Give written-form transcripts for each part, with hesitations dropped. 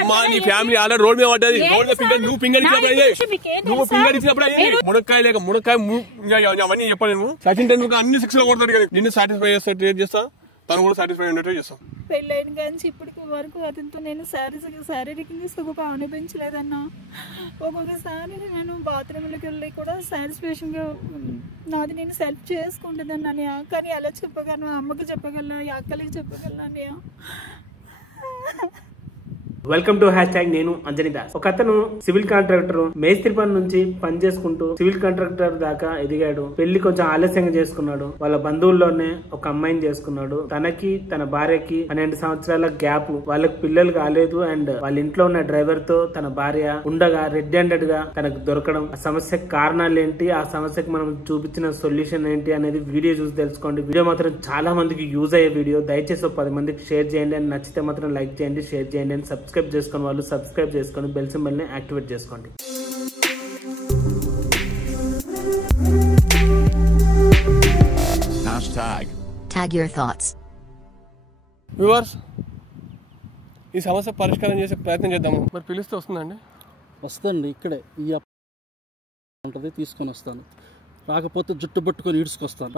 అమ్మా నీ family already road మీద పడ్డది. రోడ్ మీద ఫింగర్ నువ్వు ఫింగర్ ఇచ్చినప్పుడు మునక్కాయ లేక మునక్కాయ అవన్నీ చెప్పలేము. సచిన్ టెండూల్కర్ అన్ని శిక్షలు కొడతాడు కదా, నిన్ను సాటిస్ఫై చేస్తా, తను కూడా సాటిస్ఫై ఉన్నట్టు చేస్తాం. పెళ్ళైన కానీ ఇప్పటికి వరకు అతనితో నేను శారీరకంగా సుఖం అనిపించలేదన్నా. ఒక్కొక్కసారి నేను బాత్రూంలోకి వెళ్ళి కూడా సాటిస్ఫాక్షన్ గా నాది నేను సెల్ఫ్ చేసుకుంటుందని అన్నయ్య. కానీ ఎలా చెప్పగలను, అమ్మకి చెప్పగలను, అక్కలకి చెప్పగలను అన్నయ్య. Welcome to #. నేను అంజనీ దాస్. ఒక అతను సివిల్ కాంట్రాక్టర్, మేస్త్రి పని నుంచి పని చేసుకుంటూ సివిల్ కాంట్రాక్టర్ దాకా ఎదిగాడు. పెళ్లి కొంచెం ఆలస్యంగా చేసుకున్నాడు. వాళ్ళ బంధువుల్లోనే ఒక అమ్మాయిని చేసుకున్నాడు. తనకి తన భార్యకి 12 సంవత్సరాల గ్యాప్. వాళ్ళకి పిల్లలు కాలేదు. అండ్ వాళ్ళ ఇంట్లో ఉన్న డ్రైవర్ తో తన భార్య ఉండగా రెడ్ హ్యాండెడ్ గా తనకు దొరకడం, ఆ సమస్యకు కారణాలు ఏంటి, ఆ సమస్యకు మనం చూపించిన సొల్యూషన్ ఏంటి అనేది వీడియో చూసి తెలుసుకోండి. వీడియో మాత్రం చాలా మందికి యూజ్ అయ్యే వీడియో. దయచేసి 10 మందికి షేర్ చేయండి. అండ్ నచ్చితే మాత్రం లైక్ చేయండి, షేర్ చేయండి. అండ్ సబ్స్క్రైబ్ చేసుకుని వాళ్ళు సబ్స్క్రైబ్ చేసుకొని బెల్ సింబల్ ని యాక్టివేట్ చేసుకోండి. Tag your thoughts. వ్యూవర్స్, ఈ సమస్య పరిష్కారం చేసే ప్రయత్నం చేద్దాము. మరి పిలిస్తే వస్తుందండి? వస్తుంది. ఇక్కడే ఈ ఉంటుంది, తీసుకొని వస్తాను. రాకపోతే జుట్టు పట్టుకొని ఈడ్చుకొస్తాను.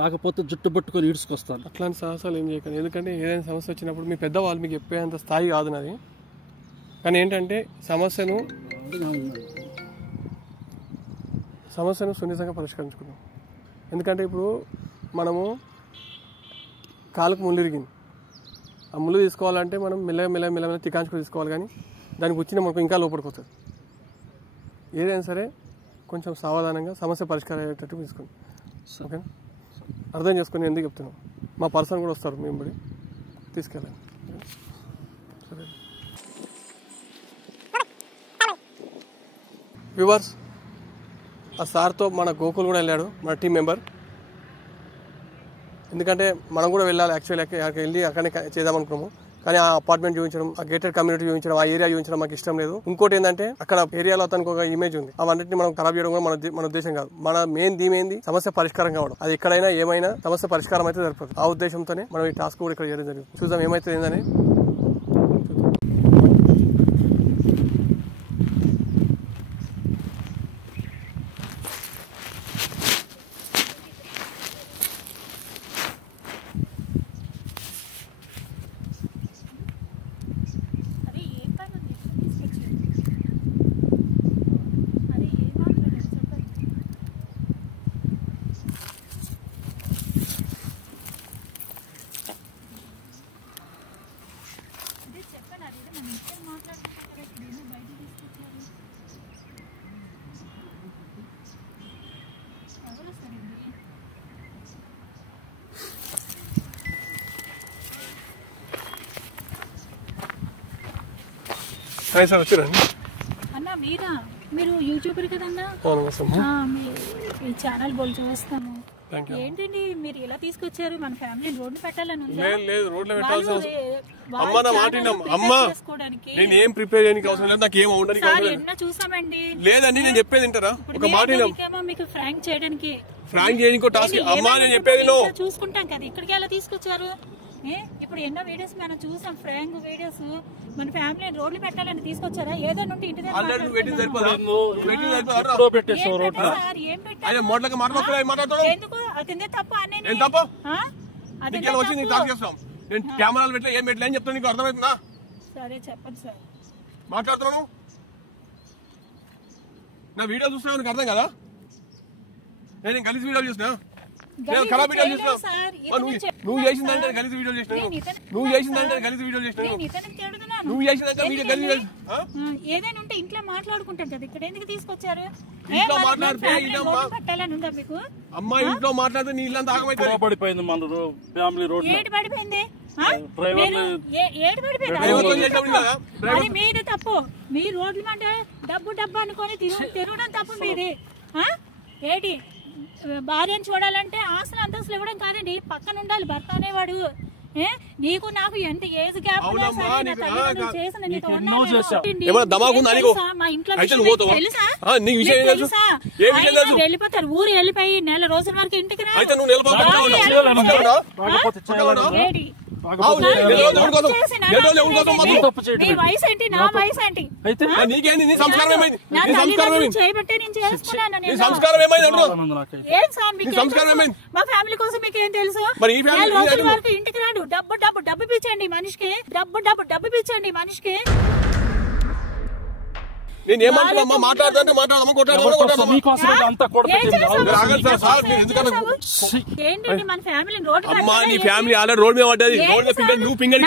అట్లాంటి సాహసాలు ఏం చేయకండి. ఎందుకంటే ఏదైనా సమస్య వచ్చినప్పుడు మీ పెద్దవాళ్ళు మీకు చెప్పేంత స్థాయి కాదు నాది. కానీ ఏంటంటే సమస్యను సున్నితంగా పరిష్కరించుకున్నాం. ఎందుకంటే ఇప్పుడు మనము కాలుకు ముళ్ళు ఇరిగింది. ఆ ముళ్ళు తీసుకోవాలంటే మనం మెల్లగా తికాంచుకు తీసుకోవాలి. కానీ దానికి వచ్చిన మనకు ఇంకా లోపలికి వస్తుంది. ఏదైనా సరే కొంచెం సావధానంగా సమస్య పరిష్కారం అయ్యేటట్టు తీసుకోండి. ఓకే, అర్థం చేసుకుని ఎందుకు చెప్తున్నాం. మా పర్సన్ కూడా వస్తారు, మేము బడి తీసుకెళ్ళండి. సరే వ్యూవర్స్, ఆ సార్తో మన గోకుల్ కూడా వెళ్ళాడు, మన టీం మెంబర్. ఎందుకంటే మనం కూడా వెళ్ళాలి. యాక్చువల్లీ వెళ్ళి అక్కడనే చేద్దాం అనుకున్నాము. కానీ ఆ అపార్ట్మెంట్ చూపించడం, ఆ గేటెడ్ కమ్యూనిటీ చూపించడం, ఆ ఏరియా చూపించడం మాకు ఇష్టం లేదు. ఇంకోటి ఏంటంటే అక్కడ ఏరియాలో అతనికి ఒక ఇమేజ్ ఉంది. అవన్నింటినీ మనం ఖరాబ్ చేయడం కూడా మన ఉద్దేశం కాదు. మన మెయిన్ థీమ్ ఏంది, సమస్య పరిష్కారం కావడం. అది ఎక్కడైనా ఏమైనా సమస్య పరిష్కారం అయితే సరిపోతుంది. ఆ ఉద్దేశంతోనే మనం ఈ టాస్క్ కూడా ఇక్కడ చేయడం జరిగింది. చూద్దాం ఏమైతే ఏందని. అన్న మీరు యూట్యూబర్ కదన్నా, ఈ ఛానల్ బోల్ చూస్తాము. ఏంటండి మీరు ఇలా తీసుకొచ్చారు? మన ఫ్యామిలీ రోడ్డు పెట్టాలని చూసామండి. లేదండి నేను చెప్పేది వింటారా? ఒక మాట మీకు ఫ్రాంక్ చేయడానికి చూసుకుంటాం కదా, ఇక్కడికి ఎలా తీసుకొచ్చారు? ఇప్పుడు ఎన్నో వీడియోస్ మనం చూసాం, ఫ్రాంక్ వీడియోస్. మన ఫ్యామిలీ రోడ్లు పెట్టాలని తీసుకొచ్చారా? ఏదో నుండి ఇంటి దగ్గర ఎందుకు అతనిదే తప్పు కెమెరాలు పెట్టలే, ఏం పెట్టలే అని చెప్తాను. నీకు అర్థమవుతుందా? సరే చెప్పండి సార్. మాట్లాడుతున్నాను. నా వీడియో చూస్తున్నా నీకు అర్థం కదా? నేను కలిసి వీడియో చూసినా, ఖరాబ్ వీడియో చూసినా. నువ్వు చేసిందంటే కలిసి వీడియో చేసినాను. ఏదైనా ఉంటే ఇంట్లో మాట్లాడుకుంటాం కదా, ఇక్కడ ఎందుకు తీసుకొచ్చారు? మీకు అమ్మా ఇంట్లో మాట్లాడితే నీ ఇల్లంతా ఆగమైతే పడిపోయింది. మన ఫ్యామిలీ రోడ్ ఏడు పడిపోయింది. అది మీది తప్పు. మీ రోడ్లు అంటే డబ్బు అనుకొని తిరగడం తప్పు మీది. ఏటి భార్యను చూడాలంటే ఆస్తులు అంతస్తులు ఇవ్వడం కాదండి, పక్కన ఉండాలి భర్త అనేవాడు. నీకు నాకు ఎంత ఏజ్ గ్యాప్ వెళ్ళిపోతారు. ఊరు వెళ్ళిపోయి నెల రోజుల వరకు ఇంటికి మీ వయసు ఏంటి, నా వయసు ఏంటి? అయితే చేయబట్టే నేను చేసుకున్నాను. మా ఫ్యామిలీ కోసం మీకు ఏం తెలుసు? రోజుల వరకు ఇంటికి రాడు. డబ్బు డబ్బు డబ్బు పిచ్చండి మనిషికి, డబ్బు డబ్బు డబ్బు పిచ్చండి మనిషికి. నేను ఏమంటున్నా మాట్లాడుతుంటే ఏంటండి మన ఫ్యామిలీ రోడ్ అమ్మా, నీ ఫ్యామిలీ ఆల్రెడీ రోడ్ మీద పడ్డది. రోడ్ మీద నువ్వు ఫింగర్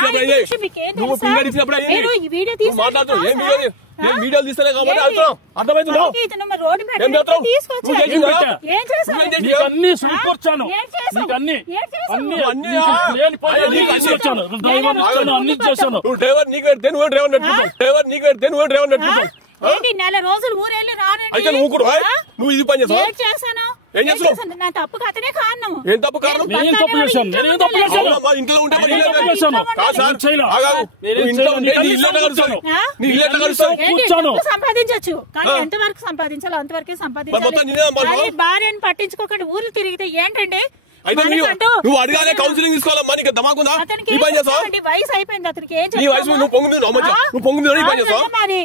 నువ్వు ఫింగర్ ఇచ్చినప్పుడు మాట్లాడుతావు. ఏం వీడియోలు తీస్తలే కాబట్టి అర్థమవుతున్నావు. డ్రైవర్ నీకు పెడితే నువ్వు డ్రైవర్ నడుపుతావు. డ్రైవర్ నీకు పెడితే నువ్వు డ్రైవర్ నడుపుతావు. నెల రోజులు ఊరెళ్ళి అయితే నువ్వు కూడా నువ్వు ఇది పని చేస్తావు. ఏం చేస్తావు? నా తప్పు అతనే కారణం. ఏం తప్పు కారణం? ఇంట్లో ఉంటే సంపాదించచ్చు, కానీ ఎంతవరకు సంపాదించాలో అంతవరకే సంపాదించాలి. భార్యను పట్టించుకోకుండా ఊర్లు తిరిగితే ఏంటండి? నువ్వు అడిగానే కౌన్సిలింగ్ తీసుకోవాలమ్మా. నీకు దమాకుందా? వయసు అయిపోయింది అతనికి. ఏం నీ వయసు నువ్వు పొంగు మరి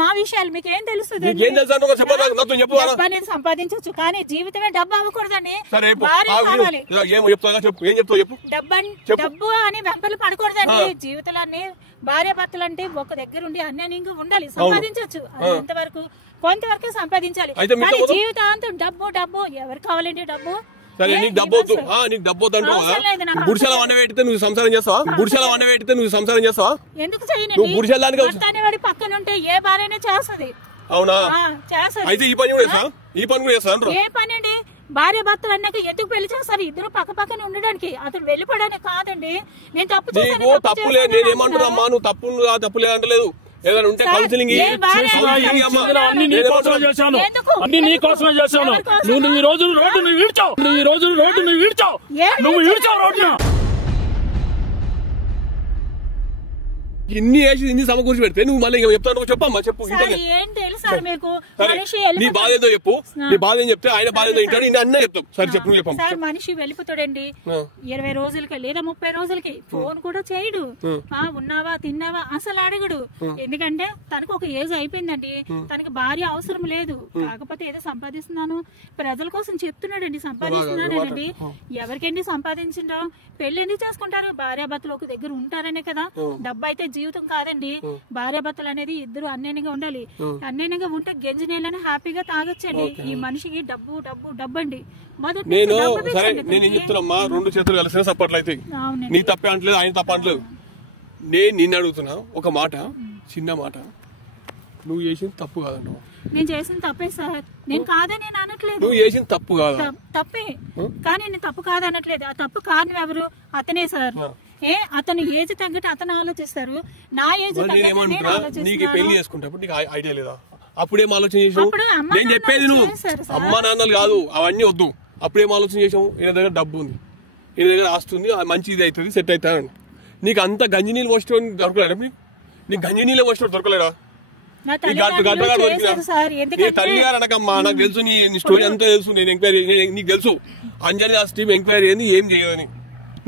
మా విషయాలు మీకు ఏం తెలుస్తుంది? సంపాదించవచ్చు, కానీ జీవితమే డబ్బు అవ్వకూడదండి. డబ్బు అని వెంపలు పడకూడదండి. జీవితాలన్నీ భార్య భర్తలు అంటే ఒక దగ్గర ఉండి అన్యాయంగా ఉండాలి. సంపాదించవచ్చు, ఎంతవరకు కొంతవరకు సంపాదించాలి. కానీ జీవితాంతం డబ్బు డబ్బు ఎవరు కావాలండి? డబ్బు సరే, నీకు డబ్బు వద్దు, నీకు డబ్బు వద్దు అంటావా? గుడిసెల వండ పెడితే నువ్వు సంసారం చేస్తావా? గుడిసెల వండ పెడితే నువ్వు సంసారం చేస్తావా? ఎందుకు నువ్వు గుడిసెల వాడి పక్కన ఉంటే ఏ భార్యనే చేస్తుంది. అవునా? అయితే ఈ పని కూడా చేస్తా, ఈ పని కూడా చేస్తా. ఏ పని అండి? భార్య భర్తలు అన్నాక ఎందుకు పెళ్లి చేస్తారు? ఇద్దరు పక్క పక్కన ఉండడానికి, అతను వెళ్ళిపోవడానికి కాదండి. నేను తప్పు తప్పులే. నేనేమంటున్నామ్మా, నువ్వు తప్పులే అంటలేదు. ఏదైనా ఉంటే కౌన్సిలింగ్ అన్ని నీ కోసమే చేశాను. నువ్వు ఈ రోజు రోడ్డు నువ్వు ఈడ్చావు. నువ్వు ఈడ్చావు రోడ్డు. ఇన్ని వేసి ఇన్ని సమకూర్చి పెడితే నువ్వు మళ్ళీ చెప్తావు. చెప్పమ్మా, చెప్పు. నీ బాధ ఏదో చెప్పు. నీ బాధ ఏం చెప్తే ఆయన బాధ ఏదో వింటాడు. ఇన్ని అన్నీ చెప్తావు. సరే చెప్పు, నువ్వు చెప్పమ్మా. సార్, మనిషి వెళ్ళిపోతాడండి 20 రోజులకి లేదా 30 రోజులకి. ఫోన్ కూడా చేయడు. ఉన్నావా తిన్నావా అసలు అడగడు. ఎందుకంటే తనకు ఒక ఏజ్ అయిపోయిందండి. తనకి భార్య అవసరం లేదు. కాకపోతే ఏదో సంపాదిస్తున్నాను, ప్రజల కోసం చెప్తున్నాడండి, సంపాదిస్తున్నానండి. ఎవరికండి సంపాదించిండో? పెళ్లి ఎందుకు చేసుకుంటారు? భార్యాభర్తలు ఒక దగ్గర ఉంటారనే కదా. డబ్బు అయితే జీవితం కాదండి. భార్యాభర్తలు అనేది ఇద్దరు అన్యాయంగా ఉండాలి. అన్యాయంగా ఉంటే గంజి నీళ్ళని హ్యాపీగా తాగొచ్చండి. ఈ మనిషికి డబ్బు డబ్బు డబ్బు అండి. నేను ఏం చెప్తున్నా, 2 చేతులు కలిసిన సపోర్ట్లు అయితే నీ తప్పే అంటలేదు, ఆయన తప్ప అంటలేదు. నేను నిన్ను అడుగుతున్నా ఒక మాట, చిన్న మాట. నువ్వు చేసింది తప్పు కాదంటావు. నేను చేసిన తప్పే సార్. నేను కాదని నేను అనట్లేదు. నువ్వు చేసిన తప్పు కాదా? తప్పే, కానీ నేను తప్పు కాదనట్లేదు. ఆ తప్పు కారణం ఎవరు? అతనే సార్. అతను ఏజ్ తగ్గట్టు అతను ఆలోచిస్తారు. నా ఏజ్ నీకు పెళ్లి చేసుకుంటప్పుడు నీకు ఐడియా లేదా? అప్పుడేం ఆలోచన చేసావు? నేను చెప్పేది నువ్వు అమ్మా నాన్నలు కాదు, అవన్నీ వద్దు. అప్పుడేం ఆలోచన చేసావు? ఈయన దగ్గర డబ్బు ఉంది, ఈయన దగ్గర ఆస్తుంది, మంచి ఇది అవుతుంది, సెట్ అవుతాను. నీకు అంత గంజి నీళ్ళు పోస్ట్ దొరకలేడా? నీకు గంజి నీళ్ళే పోస్ట్ దొరకలేడా? తల్లి గారు అనకమ్మా, నాకు తెలుసు నీ స్టోరీ అంతా తెలుసు. నేను ఎంక్వైరీ, నీకు తెలుసు అంజలి దాస్ టీమ్ ఎంక్వైరీ ఏంది, ఏం చేయదని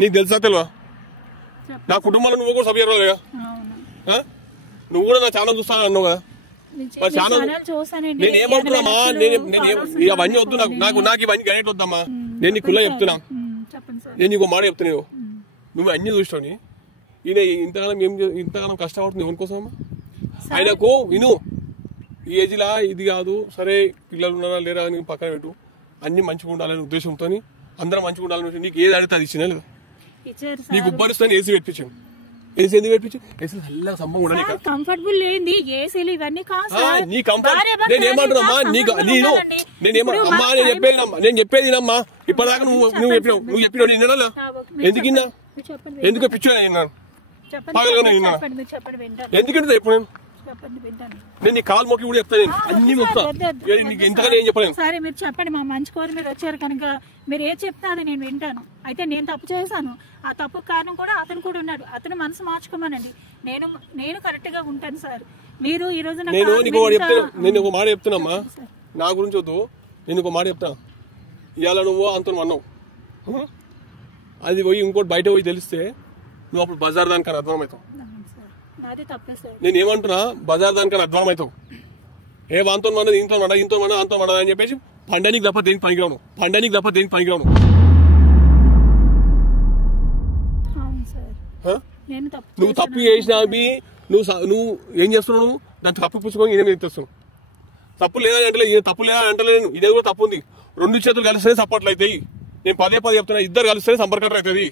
నీకు తెలుసా? తెలియదా? నా కుటుంబంలో నువ్వు కూడా సభ్యులు కదా. నువ్వు కూడా నా ఛానల్ చూస్తాను అన్నావు కదా. నేను ఏమంటున్నామా, అవన్నీ వద్దు నాకు ఇవన్నీ కనెక్ట్ వద్దమ్మా. నేను నీ కుల్ల చెప్తున్నా. నేను నీకు మాట చెప్తున్నావు. నువ్వు అన్ని చూస్తావు. ఈయన ఇంతకాలం కష్టపడుతుంది ఎవరి కోసమమ్మా? ఆయనకు విను, ఈ ఏజ్ లా ఇది కాదు, సరే పిల్లలు ఉన్నారా లేరా అని పక్కన పెట్టు. అన్ని మంచిగా ఉండాలనే ఉద్దేశంతో అందరం మంచిగా ఉండాలని నీకు ఏది అడిగితే అది ఇచ్చినా లేదా? నీకు ఉబ్బరిస్తాను ఏసీ పెట్టించాను. ఏసీ ఎందుకు పెట్టించు? ఏసీ చల్లగా సంభవం ఉండాలి. కంఫర్టబుల్ లేని ఏసీలు ఇవన్నీ కాదు. నీ కంఫర్ట్ నేను ఏమంటున్నామ్మా, నేనేమమ్మా నేను చెప్పేది నమ్మా. ఇప్పటిదాకా నువ్వు చెప్పినావు నేను వినాలా? ఎందుకు పిచ్చా విన్నాను? ఎందుకంటే ఇప్పుడు నేను నీ కాలు మొక్కి కూడా చెప్తాను, అన్ని మొత్తం నీకు ఎంతగా ఏం చెప్పలేను. సరే మీరు చెప్పండి, మా మంచి కోరి మీరు వచ్చారు కనుక మీరు ఏం చెప్తా అది నేను వింటాను. అయితే నేను తప్పు చేశాను, ఆ తప్పు కారణం కూడా అతను కూడా ఉన్నాడు. అతను మనసు మార్చుకోమనండి, నేను కరెక్ట్ గా ఉంటాను సార్. మీరు ఈ రోజు నేను ఒక మాట చెప్తున్నామ్మా, నా గురించి వద్దు. నేను ఒక మాట చెప్తా. ఇవాళ నువ్వు అంత అన్నావు, అది పోయి ఇంకోటి బయట పోయి తెలిస్తే నువ్వు అప్పుడు బజార్ దానికన్నా అర్థం అవుతావు. నేను ఏమంటున్నా, బజార్ దానికన్నా అర్థం అవుతావు. ఏ వాంతో మన ఇంతో మన ఇంతో మన అంతో మన అని చెప్పేసి పండనికి తప్ప దేనికి పనికిరాను, పండనికి తప్ప దేనికి పనికిరాను. నువ్వు తప్పు చేసినా నువ్వు ఏం చేస్తున్నావు, దాన్ని తప్పు పుచ్చుకొని ఇదే తెస్తున్నావు. తప్పు లేదని అంటే తప్పు లేదని అంటలేను, ఇదే కూడా తప్పు ఉంది. 2 చేతులు కలిస్తేనే సపోర్ట్లు అవుతాయి. నేను పదే చెప్తున్నా, ఇద్దరు కలిస్తేనే సంపర్కట్ర అవుతుంది.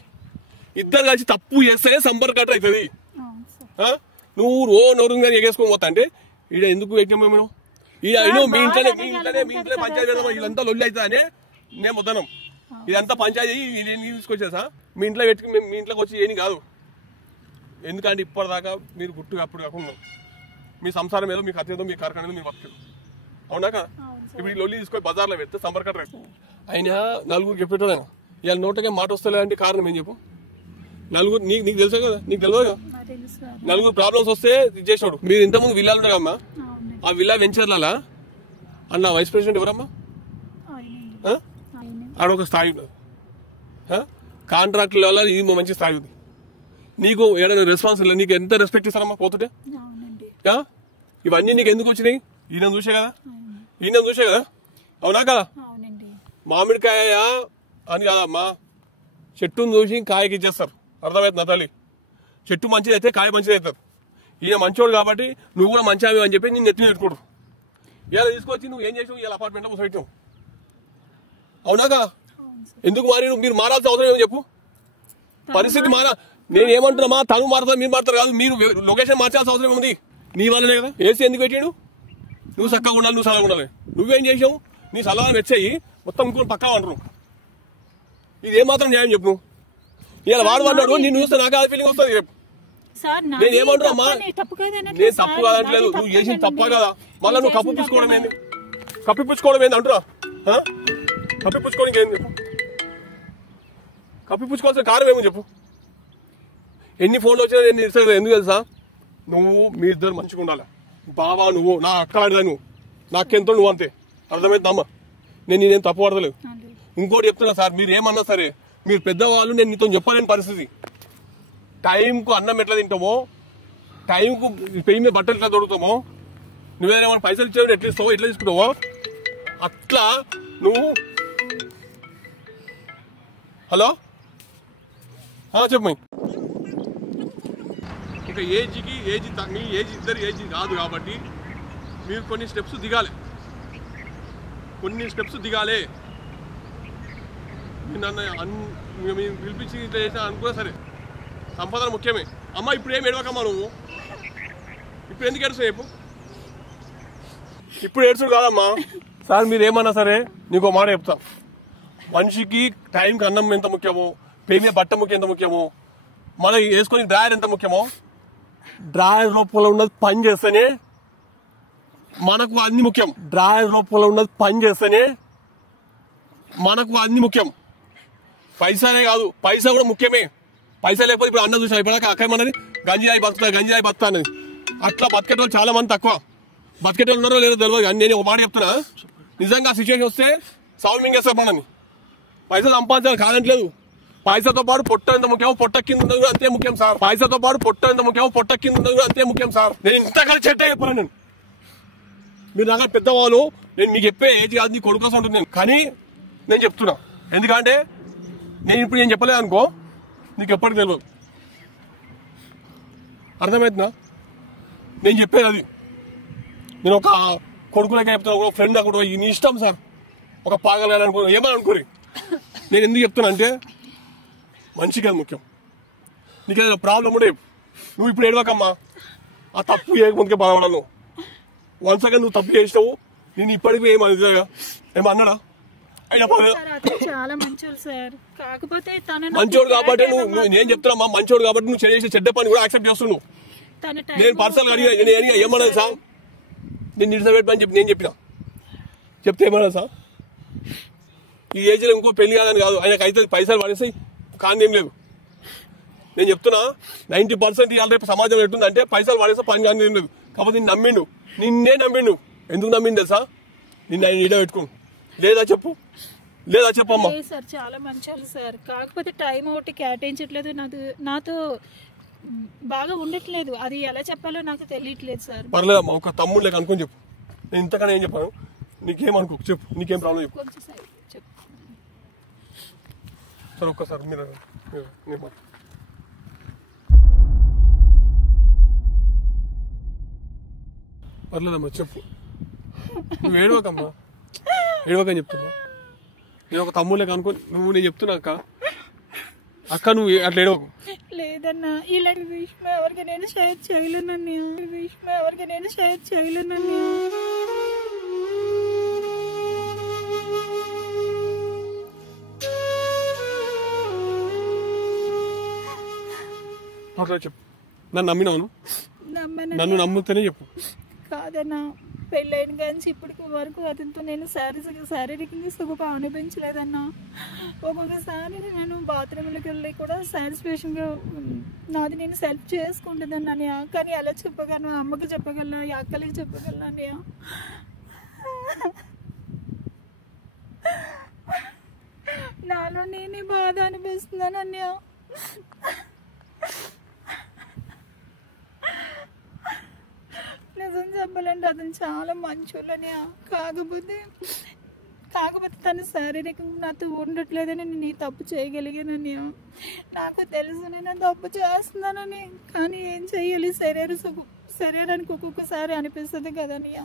ఇద్దరు కలిసి తప్పు చేస్తేనే సంపర్కట్ర అవుతుంది. నువ్వు నోరుగా ఎగేసుకొని పోతా అంటే ఈడ ఎందుకు వ్యక్తం మేము మీ ఇంట్లోనే పంచాయతీ వీళ్ళంతా లొల్లి అవుతా అని నేను వద్దనం. ఇదంతా పంచాయతీ తీసుకొచ్చేసా మీ ఇంట్లో పెట్టుకుని మీ ఇంట్లోకి వచ్చి ఏమి కాదు. ఎందుకంటే ఇప్పటిదాకా మీరు గుట్టుగా అప్పుడు కాకుండా మీ సంసారం ఏదో మీకు అత్యేదో మీ కార్ఖానా మీరు బతుకు అవునా కదా. ఇప్పుడు ఈ లొల్లి తీసుకొని బజార్లో పెడితే సంపర్కట్ర ఆయన నలుగురికి చెప్పేటోడు ఆయన ఇవాళ నోటకే మాట వస్తలేదంటే కారణం ఏం చెప్పు. నలుగురు నీకు తెలుసా కదా, నీకు తెలియదు కదా. నలుగురు ప్రాబ్లమ్స్ వస్తే ఇది చేసినాడు. మీరు ఇంతకుముందు విల్లాలు ఉంటాయి అమ్మా, ఆ విల్లా వెంచర్ల అన్న వైస్ ప్రెసిడెంట్ ఎవరమ్మా? ఆడొక స్థాయి ఉంటుంది, కాంట్రాక్టుల వల్ల ఇది మంచి స్థాయి ఉంది. నీకు ఏదైనా రెస్పాన్సిబుల్, నీకు ఎంత రెస్పెక్ట్ ఇస్తారమ్మా పోతుంటే. ఇవన్నీ నీకు ఎందుకు వచ్చినాయి? ఈయన చూసే కదా, అవునా కదా. మామిడికాయ అని కాదమ్మా, చెట్టును చూసి కాయకి ఇచ్చేస్తారు. అర్థమవుతుంది నా తల్లి. చెట్టు మంచిది అయితే కాయ మంచిది అవుతారు. ఈయన మంచోడు కాబట్టి నువ్వు కూడా మంచివి అని చెప్పి నేను నెత్తిన పెట్టుకోడు. ఇలా తీసుకొచ్చి నువ్వు ఏం చేసావు, ఇలా అపార్ట్మెంట్లో పెట్టావు అవునా కదా. ఎందుకు మీరు మారాల్సిన అవసరం ఏమో చెప్పు. పరిస్థితి నేను ఏమంటున్నామా, తను మారుతారు మీరు మారుతారు కాదు, మీరు లొకేషన్ మార్చాల్సిన అవసరం ఉంది. నీ వల్లనే కదా. ఏసీ ఎందుకు పెట్టాడు? నువ్వు చక్కగా ఉండాలి, నువ్వు సలహా ఉండాలి. నువ్వేం చేసావు, నీ సలహా మెచ్చాయి మొత్తం ఇంకోటి పక్కా అంటున్నావు. ఇది ఏమాత్రం న్యాయం చెప్పు. ఇలా వాడు అన్నాడు, నేను చూస్తే నాకు అది ఫీలింగ్ వస్తుంది. నేను ఏమంటున్నా, నేను తప్పు కాదంటలేదు, నువ్వు చేసింది తప్ప కదా. మళ్ళీ నువ్వు కప్పిపుచ్చుకోవడం ఏంది అంటున్నా. కప్పిపుచ్చుకోవడానికి ఏంది చెప్పు. కప్పిపుచ్చుకోవాల్సిన కారణం ఏమో చెప్పు. ఎన్ని ఫోన్లు వచ్చినా నేను ఇస్తాను. ఎందుకు తెలుసా, నువ్వు మీ ఇద్దరు మంచిగా ఉండాలి. బాబా నువ్వు నా అక్కలాంటిదా, నువ్వు నాకెంతో నువ్వు అంతే. అర్థమైందమ్మా, నేను తప్పు పడతలేదు. ఇంకోటి చెప్తున్నా సార్, మీరు ఏమన్నా సరే మీరు పెద్దవాళ్ళు, నేను నీతో చెప్పలేని పరిస్థితి. టైంకు అన్నం ఎట్లా తింటామో, టైంకు పెయి మీద బట్టలు ఎట్లా దొరుకుతామో, నువ్వేమైనా పైసలు ఇచ్చేవాడు ఎట్లా ఇస్తావో, ఎట్లా తీసుకుంటావో అట్లా నువ్వు. హలో చెప్పు. ఒక ఏజ్కి మీ ఏజ్ ఇద్దరు ఏజ్ కాదు కాబట్టి మీరు కొన్ని స్టెప్స్ దిగాలి. మీరు పిలిపించి ఇట్లా చేసినా అనుకున్నా సరే, సంపాదన ముఖ్యమే. అమ్మ ఇప్పుడు ఏం ఏడవకమ్మా, నువ్వు ఇప్పుడు ఎందుకు ఏడుస్తావు చెప్పు. ఇప్పుడు ఏడుచుడు కాదమ్మా. సార్ మీరు ఏమన్నా సరే నీకు మాట చెప్తా. మనిషికి టైంకి అన్నం ఎంత ముఖ్యమో, పెయిన్ బట్ట ముఖ్యం ఎంత ముఖ్యమో, మనం వేసుకొని డ్రాయర్ ఎంత ముఖ్యమో, డ్రాయర్ రూపంలో ఉన్నది పని చేస్తేనే మనకు అన్ని ముఖ్యం. పైసానే కాదు, పైసా కూడా ముఖ్యమే. పైసా లేకపోతే ఇప్పుడు అన్న చూసాం, ఇప్పుడు అక్కడ మనది గంజిరాయి బతుకుతా అనేది. అట్లా బతికేటోళ్ళు చాలా మంది తక్కువ. బతికేటోళ్ళు ఉన్నారో లేదో తెలియదు. కానీ నేను ఒక మాట చెప్తున్నా, నిజంగా సిచ్యువేషన్ వస్తే సాల్వ్ మింగేస్తారు మనని. పైసలు సంపాదించాలి కాదంటలేదు, పైసతో పాటు పొట్ట ఎంత ముఖ్యమో పొట్ట కింద ఉన్నది కూడా అంతే ముఖ్యం సార్. నేను ఇంతకాలం చెట్టే చెప్పాను. నేను మీరు నాకు పెద్దవాళ్ళు, నేను మీకు చెప్పే ఏజ్ కాదు, నీ కొడుకు ఉంటుంది నేను. కానీ నేను చెప్తున్నా, ఎందుకంటే నేను చెప్పలేదు అనుకో, నీకు ఎప్పటికి తెలియదు. అర్థమవుతుందా నేను చెప్పేది? అది నేను ఒక కొడుకులకే చెప్తున్నా, ఒక ఫ్రెండ్ అక్కడ నీ ఇష్టం సార్, ఒక పాగలని అనుకో, ఏమని అనుకోరి. నేను ఎందుకు చెప్తున్నా అంటే మనిషికి అది ముఖ్యం. నీకు ఏదైనా ప్రాబ్లం ఉంటే నువ్వు ఇప్పుడు ఏడవకమ్మా. ఆ తప్పు చేయకముందుకే బాధపడాను. వన్స్ అగైన్ నువ్వు తప్పు చేసినావు, నేను ఇప్పటికీ ఏమన్నాడా? చాలా మంచోడు సార్. కాకపోతే మంచోడు కాబట్టి నువ్వు నేను చెప్తున్నా, మంచోడు కాబట్టి నువ్వు చేసే చెడ్డ పని కూడా యాక్సెప్ట్ చేస్తున్నావు. నేను పర్సనల్ అడిగినా ఏమన్నా సార్, నేను నిడిసపెట్టమని చెప్పి నేను చెప్తే ఏమన్నా సార్, ఈ ఏజ్ లో ఇంకో పెళ్లి కాదని కాదు, ఆయనకు అయితే పైసలు పడేసాయి కానీ ఏం లేదు. నేను చెప్తున్నా 90% ఇవాళ రేపు సమాజం ఎట్టుందంటే పైసలు పడేసా పని కానీ ఏం లేదు. కాకపోతే నిన్నే నమ్మిండు. ఎందుకు నమ్మింది తెలుసా? నిన్ను ఆయన ఈడ పెట్టుకోను లేదా చెప్పు. లేదా చెప్పమ్మా. సార్ చాలా మంచి సార్, కాకపోతే టైం ఒకటి కేటాయించట్లేదు, నాతో బాగా ఉండట్లేదు, అది ఎలా చెప్పాలో నాకు తెలియట్లేదు సార్. పర్లేదమ్మా, ఒక తమ్ముడు లేక అనుకుని చెప్పు, నేను ఇంతకన్నా ఏం చెప్పాను, నీకేమనుకో చెప్పు, నీకేం ప్రాబ్లం చెప్పు. కొంచెం సైడ్ చెప్పు సార్ ఒక్కసారి మీరు పర్లేదమ్మా చెప్పు, నువ్వు ఏడవకమ్మా, ఏడవకని చెప్తున్నా. నేను ఒక తమ్ముడు లేక అనుకో, నువ్వు నేను చెప్తున్నా అక్క నువ్వు అట్లా ఏడవకు. లేదన్నా, ఇలాంటి విషయం ఎవరికి నేను షేర్ చేయలేనన్నయ్య, విషయం ఎవరికి నేను షేర్ చేయలేనన్నయ్య. అట్లా చెప్పు, నన్ను నమ్మినాను, నన్ను నమ్ముతూనే చెప్పు. కాదన్నా, పెళ్ళైన కానీ ఇప్పటికి వరకు అతనితో నేను శారీరకంగా సుఖం అనిపించలేదన్నా. ఒక్కొక్కసారి నేను బాత్రూంలోకి వెళ్ళి కూడా సాటిస్ఫాక్షన్గా నాది నేను సెల్ఫ్ చేసుకుంటుందన్న అన్నయ్య. కానీ ఎలా చెప్పగలను, అమ్మకి చెప్పగలను, అక్కలకి చెప్పగలను అన్నయ్య. నాలో నేనే బాధ అనిపిస్తున్నాను అన్నయ్య. నిజం చెప్పాలంటే అతను చాలా మంచోళ్ళని, కాకపోతే తను శారీరకంగా నాతో ఉండట్లేదని నేను ఈ తప్పు చేయగలిగానని నాకు తెలుసు, నేను తప్పు చేస్తున్నానని. కానీ ఏం చెయ్యాలి, శరీరానికి ఒక్కొక్కసారి అనిపిస్తుంది కదనియా.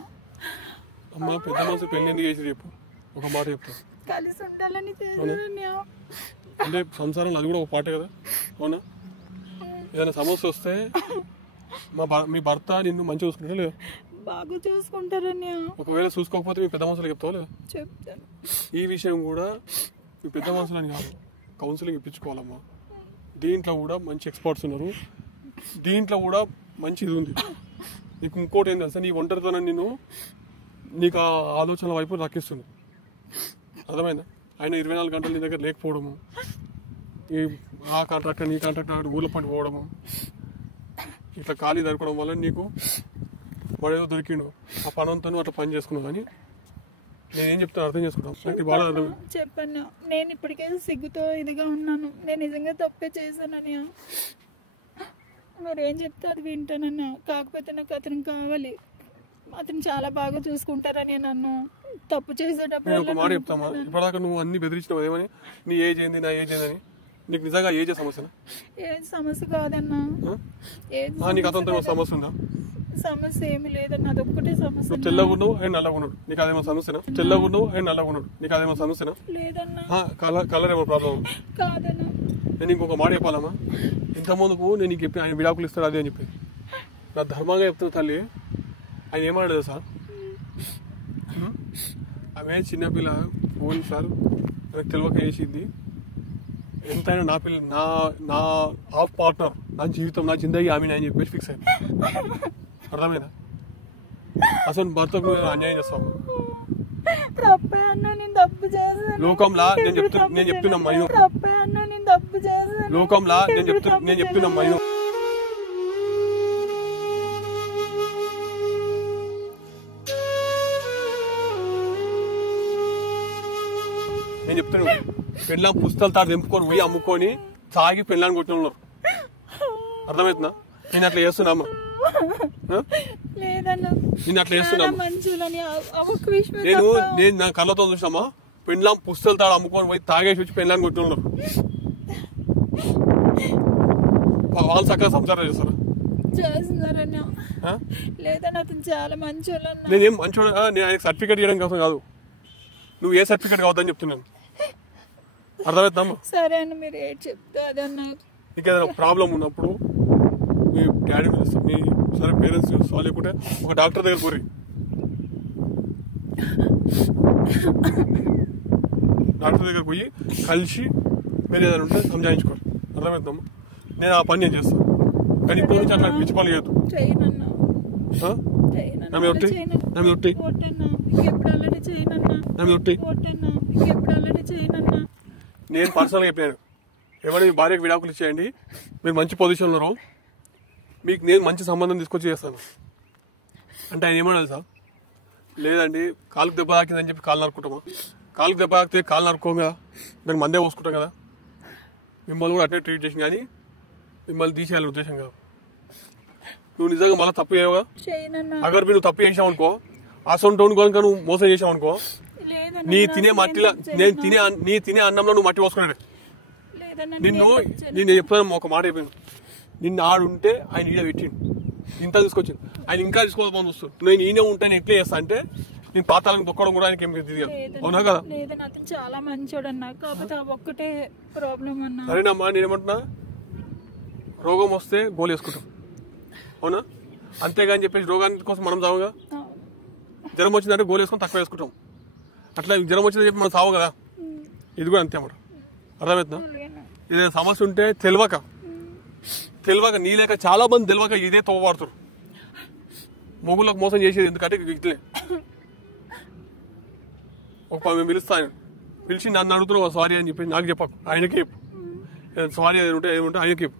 అమ్మా పెద్ద మనసు పెళ్లి ఎందుకు చేసి చెప్పు, ఒక మాట చెప్తా, కలిసి ఉండాలని చేశానన్నయ్య. అంటే సంసారం అది కూడా ఒక పాటే కదా, అవునా? ఏదైనా సమస్య వస్తే మీ భర్త నిన్ను మంచిగా చూసుకుంటారా లేదా? బాగా చూసుకుంటారన్నయ్య. ఒకవేళ చూసుకోకపోతే మీ పెద్ద మనసులు చెప్తావా లేదా? చెప్తాను. ఈ విషయం కూడా మీ పెద్ద మనసులని కాదు, కౌన్సిలింగ్ ఇప్పించుకోవాలమ్మా. దీంట్లో కూడా మంచి ఎక్స్పర్ట్స్ ఉన్నారు, దీంట్లో కూడా మంచి ఇది ఉంది. నీకు ఇంకోటి ఏం తెలుసా, నీ ఒంటరితనం నీకు ఆ ఆలోచన వైపు రక్కిస్తుంది, అర్థమైందా? ఆయన 24 గంటలు నీ దగ్గర లేకపోవడము, ఆ కాంట్రాక్టర్ నీ కాంట్రాక్టర్ ఊళ్ళో పడి పోవడము, ఇట్లా ఖాళీ దొరకడం వల్ల నీకు వాడేదో దొరికిండు, ఆ పనంతా అట్లా పని చేసుకున్నావు. కానీ నేనేం చెప్తాను అర్థం చేసుకుంటాను, బాగా అర్థం. చెప్పన్నా, నేను ఇప్పటికే సిగ్గుతో ఇదిగా ఉన్నాను, నేను నిజంగా తప్పే చేశానని. మీరు ఏం చెప్తే అది వింటానన్నా. కాకపోతే నాకు అతను కావాలి, అతను చాలా బాగా చూసుకుంటారని. నన్ను తప్పు చేసేటప్పుడు నేను ఒక మాట చెప్తామా, ఇప్పటిదాకా నువ్వు అన్ని బెదిరించినావు ఏమని, నీ ఏజ్ ఏంది నా ఏజ్ ఏందని. నీకు నిజంగా ఏజే సమస్యనా? ఏజ్ సమస్య కాదన్నా. నీకు అతనితో సమస్య ఉందా? సమస్య ఏమి లేదన్నా, అదొక్కటే సమస్య. నువ్వు తెల్లగా ఉన్నావు అండ్ నల్లగా ఉన్నాడు, నీకు అదేమో సమస్యనా? తెల్లగా ఉన్నావు అండ్ నల్లగా ఉన్నాడు, నీకు అదేమో సమస్యనా? లేదన్నా. కలర్ ఏమో ప్రాబ్లం కాదన్నా. నేను ఇంకొక మాట చెప్పాలమ్మా, ఇంతకుముందుకు నేను నీకు చెప్పి ఆయన విడాకులు ఇస్తాడు అదే అని చెప్పి, నా ధర్మంగా చెప్తున్నా తల్లి, ఆయన ఏమన్నాడు సార్, ఆమె చిన్నపిల్ల ఫోన్ సార్ నాకు తెలియక వేసింది, ఎంతైనా నా పిల్ల నా హాఫ్ పార్ట్నర్, నా జీవితం నా జిందగీ ఆమె అని చెప్పేసి ఫిక్స్ అయింది. అర్థమైందా? అసలు భర్తకు అన్యాయం చేస్తాము. లోకంలా నేను చెప్తున్నా మయ్యం, లోకంలా నేను చెప్తున్నా మయ్యం. నేను చెప్తున్నా, పెళ్ళాం పుస్తకాలు తాడు తెంపుకొని పోయి అమ్ముకొని తాగి పెళ్ళాన్ని కొట్టిన ఉన్నారు. అర్థమవుతుందా? నేను అట్లా చేస్తున్నామా? నేను అట్లా చేస్తున్నా? నేను నా కళ్ళతో చూసినామా, పెళ్ళాం పుస్తకాలు తాడు అమ్ముకొని పోయి తాగేసి వచ్చి పెళ్ళాన్ని కొట్టిన ఉన్నారు. వాళ్ళు చక్కగా సంసారం చేస్తారా? నేనేం మంచోడు, నేను ఆయనకు సర్టిఫికేట్ ఇవ్వడం కోసం కాదు, నువ్వు ఏ సర్టిఫికేట్ కావద్దని చెప్తున్నాను. అర్థమవుతుందమ్మా? సరే అన్న, మీరు ఏం చెప్తే అదన్నా. నీకు ఏదైనా ప్రాబ్లం ఉన్నప్పుడు మీ డాడీ మీ సరే పేరెంట్స్ సాల్వ్ లేకుంటే ఒక డాక్టర్ దగ్గర పోరి, డాక్టర్ దగ్గర పోయి కలిసి మీరు ఏదైనా ఉంటే సంజాయించుకోరు. అర్థమవుతుందమ్మా? నేను ఆ పని నేను చేస్తాను, కానీ ఇప్పుడు నుంచి అట్లా పిచ్చి పని చేయొద్దు. నేను పర్సనల్గా చెప్పాను, ఎవరైనా మీ భార్యకు విడాకులు ఇచ్చేయండి, మీరు మంచి పొజిషన్లో రావు, మీకు నేను మంచి సంబంధం తీసుకొచ్చి చేస్తాను అంటే ఆయన ఏమన్నా సార్, లేదండి కాలుకు దెబ్బ తాకిందని చెప్పి కాలు నరుకుంటామా? కాలుకి దెబ్బ తాకితే కాలు నరుక్కోం కదా, దానికి మందే పోసుకుంటాం కదా. మిమ్మల్ని కూడా అట్నే ట్రీట్ చేసి కానీ మిమ్మల్ని తీసేయాలని ఉద్దేశం కాదు. నువ్వు నిజంగా మళ్ళీ తప్పు చేయవుగా. అగర్ నువ్వు తప్పు చేసావు అనుకో, అసొంటోని కనుక నువ్వు మోసం చేసావు అనుకో, నీ తినే మట్టిలో నీ తినే అన్నంలో నువ్వు మట్టి పోసుకున్నాడు. నేను చెప్తాను ఒక మాట అయిపోయింది. నిన్ను ఆడుంటే ఆయన ఈడ పెట్టిండు, ఇంత తీసుకొచ్చింది. ఆయన ఇంకా తీసుకోవాలని వస్తుంది. నేను ఈయన ఉంటాను ఎట్లా చేస్తా అంటే నేను పాతాలను తొక్కడం కూడా ఆయనకి ఏం తెలియదు. అవునా కదా? చాలా మంచోడు అన్నా, కాకపోతే ఒక్కటే ప్రాబ్లం అన్నా. సరేనమ్మా, నేనేమంటున్నా, రోగం వస్తే గోలు వేసుకుంటాం. అవునా? అంతేగాని చెప్పేసి రోగానికి కోసం మనం చావుగా. జ్వరం వచ్చిందంటే గోలు వేసుకొని తక్కువ వేసుకుంటాం. అట్లా జ్వరం వచ్చిందని చెప్పి మనం చావు కదా. ఇది కూడా అంతే అన్నమాట. అర్థమవుతుందా? ఇదే సమస్య ఉంటే తెలియక నీ లేక చాలా మంది తెలియక ఇదే తోవాడుతారు. మొగుళ్ళకు మోసం చేసేది ఎందుకంటే ఇట్లే. ఒక మేము పిలుస్తాను, పిలిచి నన్ను అడుగుతున్నావు సారీ అని చెప్పి నాకు చెప్పకు, ఆయనకి చెప్పు. సారీ ఏముంటే ఆయనకి చెప్పు.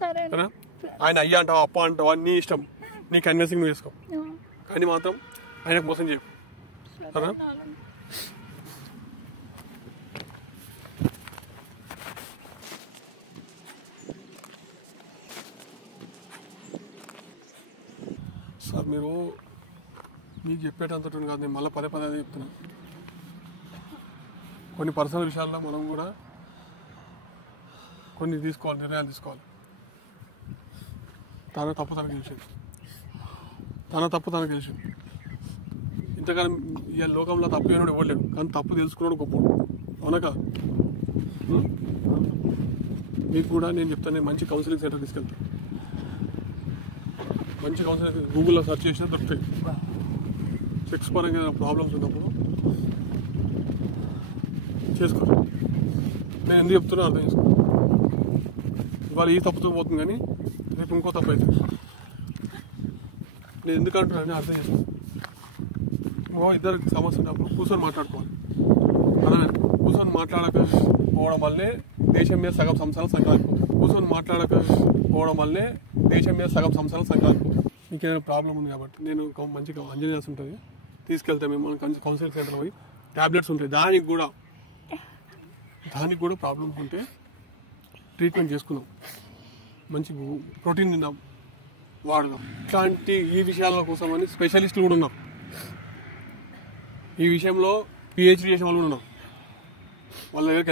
సరేనా? ఆయన అయ్యా అంటావా అప్ప అంటావా నీ ఇష్టం, నీ కన్విన్సింగ్ నువ్వు చేసుకో, కానీ మాత్రం ఆయనకు మోసం చేయకు. సరేనా? సార్ మీరు మీకు చెప్పేటంత కాదు, నేను మళ్ళీ పదే అదే చెప్తున్నా. కొన్ని పర్సనల్ విషయాల్లో మనం కూడా కొన్ని నిర్ణయాలు తీసుకోవాలి. తన తప్పు తనకు తెలిసింది. ఇంతకాలం ఈ లోకంలో తప్పు అయినాడు ఇవ్వలేడు, కానీ తప్పు తెలుసుకున్నాడు గొప్పడు. అవునక మీకు కూడా నేను చెప్తాను, నేను మంచి కౌన్సిలింగ్ సెంటర్ తీసుకెళ్తాను. మంచి కౌన్సిలింగ్ గూగుల్లో సెర్చ్ చేసినా దొరుకుతాయి. సెక్స్ పరంగా ప్రాబ్లమ్స్ ఉన్నప్పుడు చేసుకోరు. నేను ఎందుకు చెప్తున్నా అర్థం చేసుకో. ఇవాళ ఈ తప్పుతో పోతుంది కానీ రేపు ఇంకో తప్పు అవుతుంది. నేను ఎందుకు అంటున్నాను అర్థం చేసుకో. ఇద్దరికి సమస్య ఉన్నప్పుడు కూర్చొని మాట్లాడుకోవాలి. అర్థమైంది? కూర్చొని మాట్లాడకపోవడం వల్లే దేశం మీద సగం సంవత్సరాలు సంక్రాంతిపోతుంది. కూర్చొని మాట్లాడకపోవడం వల్లే దేశం మీద సగం సంవత్సరాలు సంక్రాంతిపోతుంది. మీకేదైనా ప్రాబ్లం ఉంది కాబట్టి నేను మంచిగా అంజనీర్స్ ఉంటుంది తీసుకెళ్తే మిమ్మల్ని కౌన్సిలింగ్ సెంటర్ పోయి ట్యాబ్లెట్స్ ఉంటాయి, దానికి కూడా ప్రాబ్లమ్స్ ఉంటే ట్రీట్మెంట్ చేసుకుందాం. మంచి ప్రోటీన్ తిందాం, వాడదాం. ఇట్లాంటి ఈ విషయాల కోసం అని స్పెషలిస్టులు కూడా ఉన్నారు. ఈ విషయంలో పిహెచ్డీ చేసిన వాళ్ళు కూడా ఉన్నారు. వాళ్ళ దగ్గరికి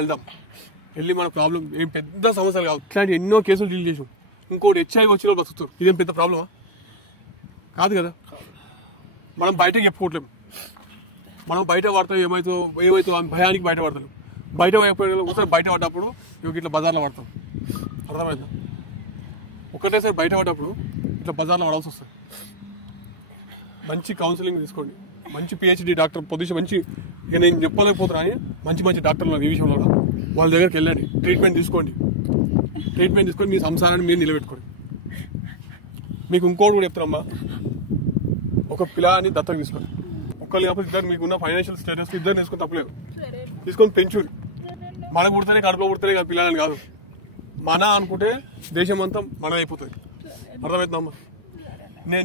వెళ్ళి మన ప్రాబ్లం ఏం పెద్ద సమస్యలు కాదు. ఇట్లాంటి ఎన్నో కేసులు డీల్ చేసాం. ఇంకోటి HIV వచ్చిన వాళ్ళు బతుకుతారు. ఇదేం పెద్ద ప్రాబ్లమా? కాదు కదా. మనం బయటకు చెప్పుకోవట్లేము. మనం బయట పడతాం ఏమైతే భయానికి బయట పడతాం. ఒకసారి బయట పడ్డప్పుడు ఇట్లా బజార్లో పడతాం. అర్థమైందా? ఒకటేసారి బయట పడ్డప్పుడు ఇట్లా బజార్లో పడాల్సి వస్తుంది. మంచి కౌన్సిలింగ్ తీసుకోండి. మంచి పిహెచ్డీ డాక్టర్ పొజిషన్ మంచి, ఇక నేను చెప్పలేకపోతున్నా అని మంచి డాక్టర్లు ఈ విషయంలో వాళ్ళ దగ్గరికి వెళ్ళండి. ట్రీట్మెంట్ తీసుకొని మీ సంసారాన్ని మీరు నిలబెట్టుకోండి. మీకు ఇంకోటి కూడా చెప్తారమ్మా, ఒక పిల్లని దత్తత తీసుకోండి. ఒక్కళ్ళు కాకపోతే ఇద్దరు, మీకున్న ఫైనాన్షియల్ స్టేటస్ ఇద్దరు తీసుకొని తప్పలేదు, తీసుకొని పెంచుడు. మన పుడితేనే కడుపులో పుడితేనే కాదు పిల్లలని కాదు, మన అనుకుంటే దేశం అంతా మన అయిపోతుంది. అర్థమవుతుందమ్మా?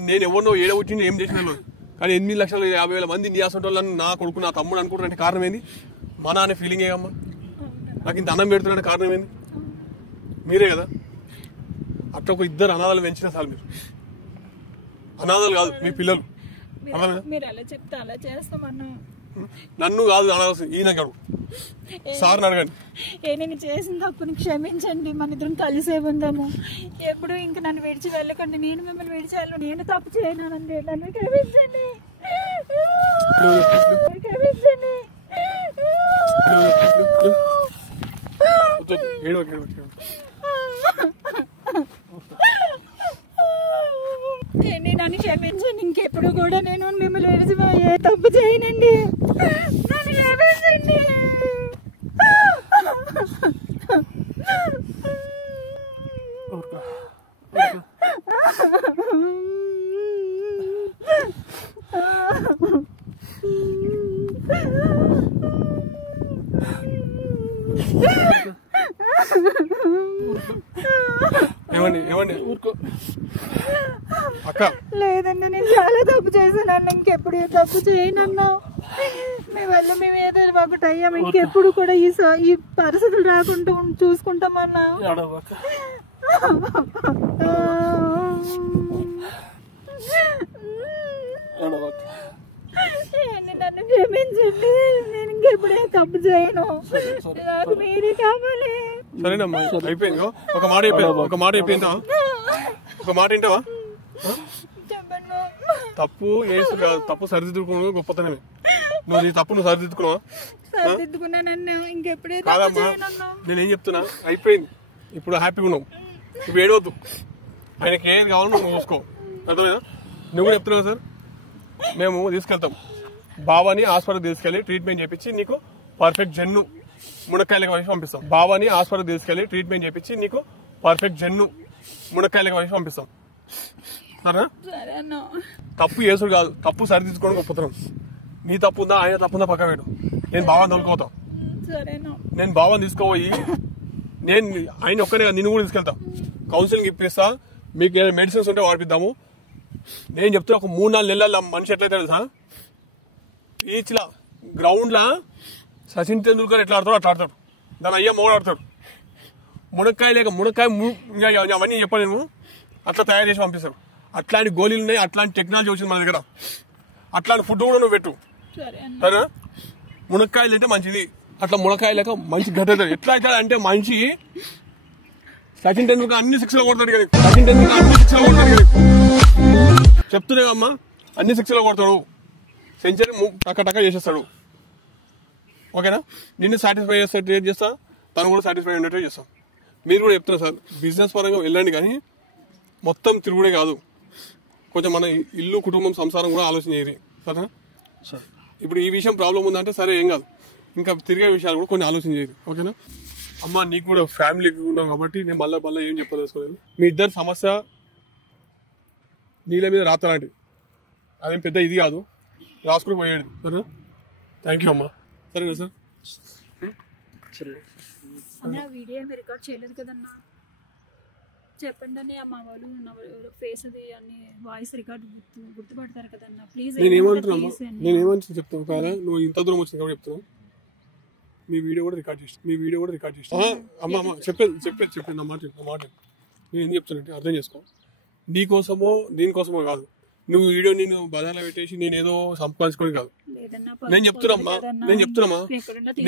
నేను ఎవరినో ఏడ వచ్చింది ఏం చేసిన కానీ 8,50,000 మంది నీ అసంటోళ్ళని నా కొడుకు నా తమ్ముడు అనుకుంటారంటే కారణం ఏంది? మన అనే ఫీలింగ్ ఏమమ్మా? నాకు ఇంత అన్నం పెడుతున్నారంటే కారణం ఏంది? మీరే కదా. అట్లా ఒక ఇద్దరు అనాథాలు పెంచినా చాలు. మీరు అనాథాలు కాదు, మీ పిల్లలు. నన్ను కాదు అనాల్సింది, ఈయన కాదు. సార్ అడగండి. నేను చేసిన తప్పుని క్షమించండి, మన ఇద్దరం కలిసే ఉందాము. ఎప్పుడు ఇంకా నన్ను విడిచి వెళ్ళకండి. నేను మిమ్మల్ని విడిచాను, నేను తప్పు చేయనండి. నన్ను క్షమించండి. నన్ను క్షమించండి. ఇంకెప్పుడు కూడా నేను మిమ్మల్ని విడిచి ఏ తప్పు చేయనండి. నన్ను క్షమించండి. ఏమండి ఊరుకో అక్క. లేదండి, నేను చాలా తప్పు చేశాను. ఇంకెప్పుడు తప్పు చేయనన్నా. మీ వల్ల మేము ఏదో ఒకటి అయ్యాం. ఇంకెప్పుడు కూడా ఈ పరిస్థితులు రాకుండా చూసుకుంటామన్నా. నన్ను క్షమించండి, నేను ఇంకెప్పుడే తప్పు చేయను. నాకు మీరే కావాలి. సరేనమ్మా, అయిపోయింది. ఒక మాట అయిపోయిందా? ఒక మాట ఏంటవా? తప్పు ఏసు కాదు, తప్పు సరిదిద్దుకున్నావు గొప్పతనమే. నువ్వు నీ తప్పు నువ్వు సరిదిద్దుకున్నావా? కాదమ్మా, నేనేం చెప్తున్నా, అయిపోయింది. ఇప్పుడు హ్యాపీగా ఉన్నావు. ఇప్పుడు ఏడవద్దు. ఆయనకి ఏది కావాలో నువ్వు చూసుకో. అర్థమైనా? నువ్వు కూడా చెప్తున్నావు సార్, మేము తీసుకెళ్తాం బాబాని హాస్పిటల్ తీసుకెళ్లి ట్రీట్మెంట్ చేయించి నీకు పర్ఫెక్ట్ జన్ను మునక్కాయలకు వైపు పంపిస్తాం. బాబాని హాస్పిటల్ తీసుకెళ్లి ట్రీట్మెంట్ చేయించి నీకు పర్ఫెక్ట్ జన్ను మునక్కాయలకు వైపు పంపిస్తాం. సరేనా? తప్పు చేసుడు కాదు, తప్పు సరిదిద్దుకోవడం గొప్పతనం. నీ తప్పు ఉందా ఆయన తప్పు ఉందా పక్క వేడు. నేను బాబాని తోలుకోతాం. నేను బాబాని తీసుకోపోయి నేను ఆయన ఒక్కనే నిన్ను కూడా తీసుకెళ్తా, కౌన్సిలింగ్ ఇప్పిస్తా, మీకు మెడిసిన్స్ ఉంటే వాడిపిద్దాము. నేను చెప్తున్నా, ఒక 3-4 నెలల మనిషి ఎట్లయితే తెలుసా, ఈచ్ లా గ్రౌండ్ లా సచిన్ తెండూల్కర్ ఎట్లా ఆడతాడు అట్లా ఆడతాడు. దాని అయ్యా మోడు ఆడతాడు. మునక్కాయ అవన్నీ చెప్పాను నేను, అట్లా తయారు చేసి పంపిస్తాడు. అట్లాంటి గోళీలు ఉన్నాయి, అట్లాంటి టెక్నాలజీ వచ్చింది మన దగ్గర. అట్లాంటి ఫుడ్ కూడా నువ్వు పెట్టు. సరేనా? మునక్కాయలు అయితే మంచిది. అట్లా మునక్కాయ లేక మంచి గడ్డ ఎట్లా అవుతాడు అంటే మనిషి సచిన్ టెండూల్కర్ అన్ని 6లో కొడతాడు కదా. సచిన్ టెండూల్కర్ అన్ని 6లో కొడతాడు కదా. చెప్తున్నా అమ్మా, అన్ని 6లో కొడతాడు. సెంచరీ టక్క చేసేస్తాడు. ఓకేనా? నిన్ను సాటిస్ఫై చేస్తా, తను కూడా సాటిస్ఫై ఉన్నట్టు చేస్తాం. మీరు కూడా చెప్తున్నారు సార్, బిజినెస్ పరంగా వెళ్ళండి, కానీ మొత్తం తిరుగుడే కాదు, కొంచెం మన ఇల్లు కుటుంబం సంసారం కూడా ఆలోచన చేయరు. సరేనా? ఇప్పుడు ఈ విషయం ప్రాబ్లం ఉందంటే సరే ఏం కాదు, ఇంకా తిరిగే విషయాలు కూడా కొన్ని ఆలోచన చేయరు. ఓకేనా? అమ్మ, నీకు కూడా ఫ్యామిలీ ఉన్నాం కాబట్టి నేను మళ్ళీ ఏం చెప్పదలుచుకోలేదు. మీ ఇద్దరు సమస్య నీళ్ళ మీద రాతలాంటిది, అదేం పెద్ద ఇది కాదు, రాసుకుని పోయాడు. సరేనా? థ్యాంక్ యూ అమ్మా. సరేనా సార్? వీడియో ఏమి రికార్డ్ చేయలేదు కదన్నా, చెప్పండి అని మా వాళ్ళు ఫేస్ అది అన్ని వాయిస్ రికార్డ్ గుర్తుపడతారు కదన్నా. ప్లీజ్ నేనేమంటున్నా చెప్తాను కదా, నువ్వు ఇంత దూరం వచ్చింది కాబట్టి చెప్తున్నావు. మీ వీడియో కూడా రికార్డ్ చేస్తా. అమ్మ చెప్పేది నా మాట నేను ఏం చెప్తానంటే అర్థం చేసుకో. నీకోసమో దీనికోసమో కాదు, నువ్వు వీడియో నేను బజార్లో పెట్టేసి నేనేదో సంపాదించుకోని కాదు. నేను చెప్తున్నామ్మా,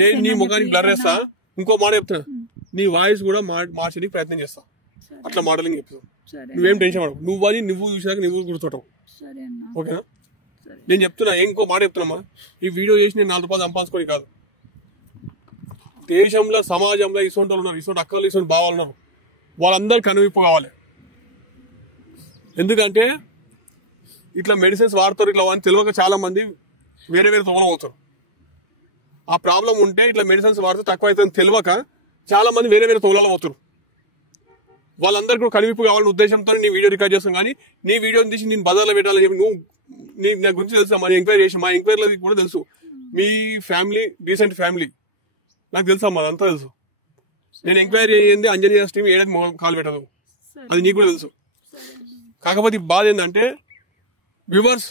నేను నీ ముఖానికి బ్లర్ వేస్తా. ఇంకో మాట చెప్తున్నా, నీ వాయిస్ కూడా మార్చడానికి ప్రయత్నం చేస్తా. అట్లా మోడలింగ్ చెప్తావు. నువ్వేం టెన్షన్ పడవు. నువ్వు చూసినాక నువ్వు గుర్తుంటావు. ఓకేనా? నేను చెప్తున్నా, ఇంకో మాట చెప్తున్నామా, ఈ వీడియో చేసి నేను 4 రూపాయలు సంపాదించుకోని కాదు. దేశంలో సమాజంలో ఇసొంటి ఉన్నారు, ఇసొంటి అక్కలు, ఇసొంటి భావాలు ఉన్నారు. వాళ్ళందరూ కనువిప్పు కావాలి. ఎందుకంటే ఇట్లా మెడిసిన్స్ వాడతారు, ఇట్లా అని తెలియక చాలా మంది వేరే తోమలు అవుతారు. ఆ ప్రాబ్లం ఉంటే ఇట్లా మెడిసిన్స్ వాడితే తక్కువ అవుతుంది తెలియక చాలా మంది వేరే తోమలలో అవుతారు. వాళ్ళందరికీ కూడా కనువిప్పు కావాలనే ఉద్దేశంతో నీ వీడియో రికార్డ్ చేస్తాం. కానీ నీ వీడియోని తీసి నేను బజార్లో పెట్టాలని చెప్పి నువ్వు నా గురించి తెలుసా, మా ఎంక్వైరీ చేసి, మా ఎంక్వైరీలో కూడా తెలుసు మీ ఫ్యామిలీ డీసెంట్ ఫ్యామిలీ, నాకు తెలుసా, అదంతా తెలుసు. నేను ఎంక్వైరీ అయ్యింది అంజనీ టీం ఏడాది కాలు పెట్టదు, అది నీకు కూడా తెలుసు. కాకపోతే బాధ ఏంటంటే వ్యూవర్స్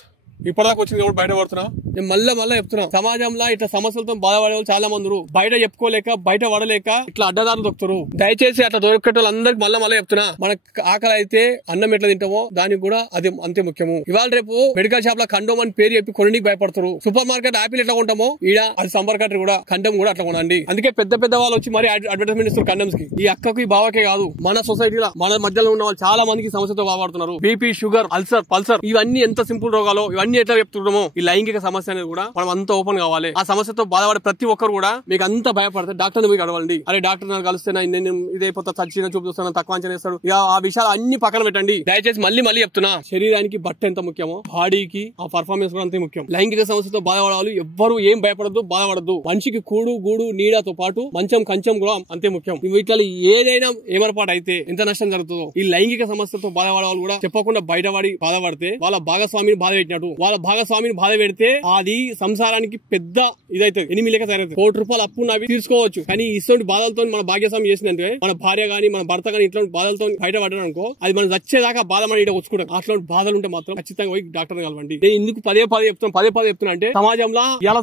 ఇప్పటిదాకా వచ్చింది కాబట్టి బయట పడుతున్నా. నేను మళ్ళా చెప్తున్నా, సమాజంలో ఇట్లా సమస్యలతో బాధపడే వాళ్ళు చాలా మంది బయట చెప్పుకోలేక, బయట పడలేక ఇట్లా అడ్డదారులు దొక్కుతారు. దయచేసి అట్లా దొరికే వాళ్ళందరికి మళ్ళీ చెప్తున్నా, మనకు ఆకలి అయితే అన్నం ఎట్లా తింటామో దానికి కూడా అది అంతే ముఖ్యము. ఇవాళ రేపు మెడికల్ షాప్ లో కండోమ్ అని పేరు చెప్పి కొనడానికి భయపడతారు. సూపర్ మార్కెట్ యాపిల్ ఎట్లా కొంటామో ఈడ అది సంపర్ కంట్రీ కూడా కండమ్ కూడా అట్లా కొనండి. అందుకే పెద్ద వాళ్ళు వచ్చి మరి అడ్వర్టైజ్మెంట్ ఇస్తారు కండమ్స్ కి. ఈ అక్కకు ఈ బావకే కాదు, మన సొసైటీలో మన మధ్యలో ఉన్న వాళ్ళు చాలా మందికి సమస్యతో బాధపడుతున్నారు. బీపీ, షుగర్, అల్సర్, పల్సర్, ఇవన్నీ ఎంత సింపుల్ రోగాలు, ఇవన్నీ ఎట్లా చెప్తున్నామో ఈ లైంగిక సమస్య అనేది కూడా మనం అంత ఓపెన్ కావాలి. ఆ సమస్యతో బాధపడే ప్రతి ఒక్కరు కూడా మీకు అంత భయపడితే డాక్టర్ పోయి అడవండి. అరే డాక్టర్ నాకు కలిస్తే నేను ఇదైపోతా, చచ్చిన చూపు చూస్తాను, తక్కువ అంచనా వేస్తాడు. ఆ విషయాలు అన్ని పక్కన పెట్టండి. దయచేసి మళ్ళీ చెప్తున్నా, శరీరానికి బట్ట ఎంత ముఖ్యమో బాడీకి ఆ పర్ఫార్మెన్స్ కూడా అంతే ముఖ్యం. లైంగిక సమస్యతో బాధపడాలి. ఎవ్వరు ఏం భయపడద్దు, బాధపడద్దు. మనిషికి కూడు గూడు నీడతో పాటు మంచం కంచం కూడా అంతే ముఖ్యం. వీటిలో ఏదైనా ఏమరపాటు అయితే ఎంత నష్టం జరుగుతుందో ఈ లైంగిక సమస్యతో బాధపడే వాళ్ళు కూడా చెప్పకుండా బయటపడి బాధపడితే వాళ్ళ భాగస్వామిని బాధ పెట్టినట్టు. వాళ్ళ భాగస్వామిని బాధ పెడితే ఆ అది సంసారానికి పెద్ద ఇదైతే ఎనిమిది లెక్క తయారైతే ₹1,00,000 అప్పు ఉన్నవి తీర్చుకోవచ్చు. కానీ ఇటువంటి బాధలతో మన భాగ్యస్వామి చేసినంటే మన భార్య గానీ మన భర్త గానీ ఇట్లాంటి బాధలతో బయటపడ్డాడు అనుకో అది మనం వచ్చేదాకా బాధ మన ఇట వచ్చుకుంటాం. అట్లాంటి బాధలు ఉంటే మాత్రం ఖచ్చితంగా పోయి డాక్టర్ కలవండి. నేను ఇందుకు పదే చెప్తున్నా అంటే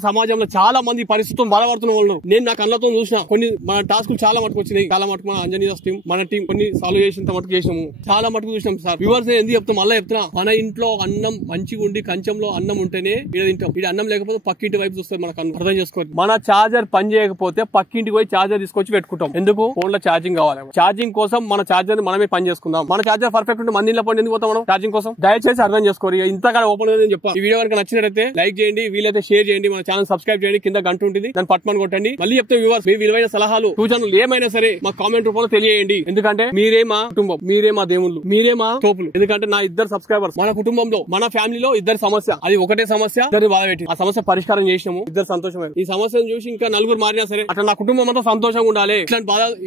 సమాజంలో చాలా మంది పరిస్థితులు బాధపడుతున్న వాళ్ళు నేను నా కళ్ళతో చూసిన కొన్ని మన టాస్కులు చాలా మటుకు వచ్చినాయి. చాలా మటుకు మన అంజనీ టీం మన టీం కొన్ని సాల్వ్ చేసినంత మటుకు చేసినాము. చాలా మటుకు చూసినాం సార్. వ్యూవర్స్ ఎందుకు చెప్తాం మళ్ళీ చెప్తున్నా మన ఇంట్లో అన్నం మంచిగా ఉండి కంచంలో అన్నం ఉంటేనే ఇది తింటాం. ఇది అన్నం లేకపోతే పక్కింటి వైపు చూస్తే మనకు అర్థం చేసుకోవాలి. మన చార్జర్ పని చేయకపోతే పక్కింటికి పోయి చార్జర్ తీసుకొచ్చి పెట్టుకుంటాం. ఎందుకు ఫోన్ లో ఛార్జింగ్ కావాలి. ఛార్జింగ్ కోసం మన చార్జర్ మనమే పని చేసుకుందాం. మన చార్జర్ పర్ఫెక్ట్ ఉంటే మంది పని ఎందుకు పోతాం మనం ఛార్జింగ్ కోసం. దయచేసి అర్థం చేసుకోరు. ఇంతగా ఓపెన్ గా చెప్పా. ఈ వీడియో కనుక నచ్చినట్లయితే లైక్ చేయండి, వీలైతే షేర్ చేయండి, మన ఛానల్ సబ్స్క్రైబ్ చేయండి, కింద గంట ఉంటుంది దాన్ని పట్టుమని కొట్టండి. మళ్ళీ చెప్తే వ్యూవర్స్ మీ విలువైన సలహాలు సూచనలు ఏమైనా సరే మా కామెంట్ రూపంలో తెలియజేయండి. ఎందుకంటే మీరే మా కుటుంబం, మీరే మా దేవుళ్ళు, మీరే మా తోపులు. ఎందుకంటే నా ఇద్దరు సబ్స్క్రైబర్స్ మన కుటుంబంలో మన ఫ్యామిలీలో ఇద్దరు సమస్య, అది ఒకటే సమస్య, ఇద్దరు బాధ పెట్టి ఆ సమస్య పరిష్కారం చేసినాము, ఇద్దరు సంతోషమైన. ఈ సమస్యను చూసి ఇంకా నలుగురు మారినా సరే అట్లా నా కుటుంబం అంతా సంతోషంగా ఉండాలి.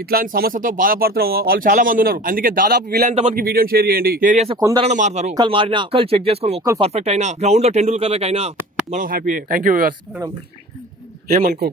ఇట్లాంటి సమస్యతో బాధపడుతున్న వాళ్ళు చాలా మంది ఉన్నారు. అందుకే దాదాపు వీలైనంత మందికి వీడియోని షేర్ చేయండి. షేర్ చేస్తే కొందరన్నా మారుతారు. ఒక్కరు మారినా ఒక్కరు చెక్ చేసుకుని ఒక్కరు పర్ఫెక్ట్ అయినా గ్రౌండ్ లో టెండూల్కర్ అయినా మనం హ్యాపీ. Thank you viewers. ఏమనుకో